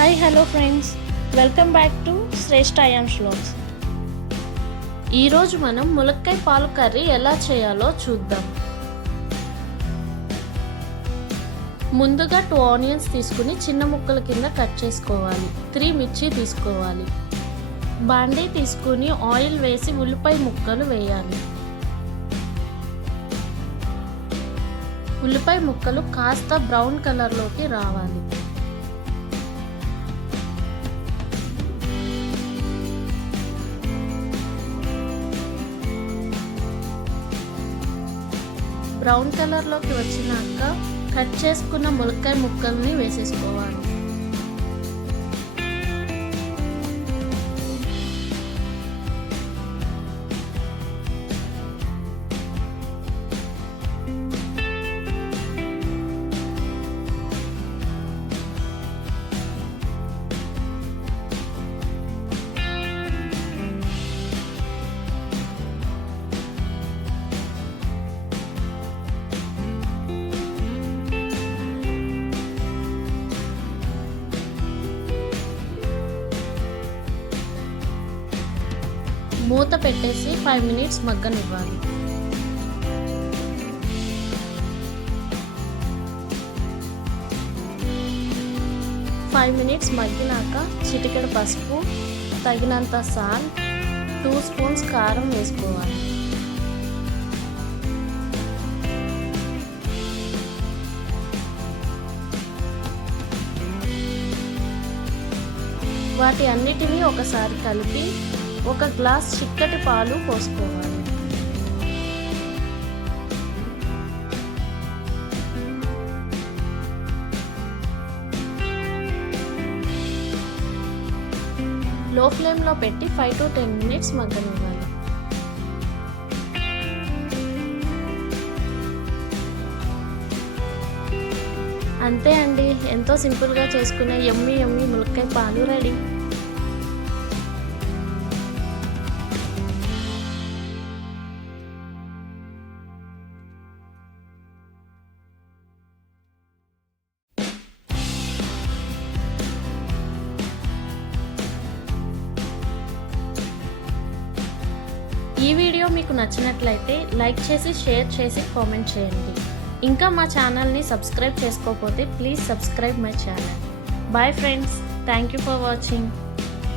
Hi hello friends, welcome back to Shreshta IMS vlogs. ఈరోజు మనం ములక్కాయ పాలు కర్రీ ఎలా చేయాలో చూద్దాం. ముందుగా 2 ఆనియన్స్ తీసుకుని చిన్న ముక్కల కింద కట్ చేసుకోవాలి. 3 మిర్చి తీసుకోవాలి. బాండీ తీసుకుని ఆయిల్ వేసి ఉల్లిపాయ ముక్కలు వేయాలి. ఉల్లిపాయ ముక్కలు కాస్త బ్రౌన్ కలర్లోకి రావాలి. బ్రౌన్ కలర్లోకి వచ్చినాక కట్ చేసుకున్న ములక్కాయ ముక్కల్ని వేసేసుకోవాలి. మూత పెట్టేసి 5 మినిట్స్ మగ్గనివ్వాలి. ఫైవ్ మినిట్స్ మగ్గినాక చిటికెడు పసుపు, తగినంత సాల్ట్, 2 స్పూన్స్ కారం వేసుకోవాలి. వాటి అన్నిటినీ ఒకసారి కలిపి 1 గ్లాస్ చిక్కటి పాలు పోసుకోవాలి. లో ఫ్లేమ్లో పెట్టి 5 to 10 మినిట్స్ మగ్గనివ్వాలి. అంతే అండి, ఎంతో సింపుల్గా చేసుకునే యమ్మీ ములక్కాయ పాలు రెడీ. ఈ వీడియో మీకు నచ్చినట్లయితే లైక్ చేసి, షేర్ చేసి, కామెంట్ చేయండి. ఇంకా మా ఛానల్ని సబ్స్క్రైబ్ చేసుకోకపోతే please subscribe my channel. Bye friends, thank you for watching.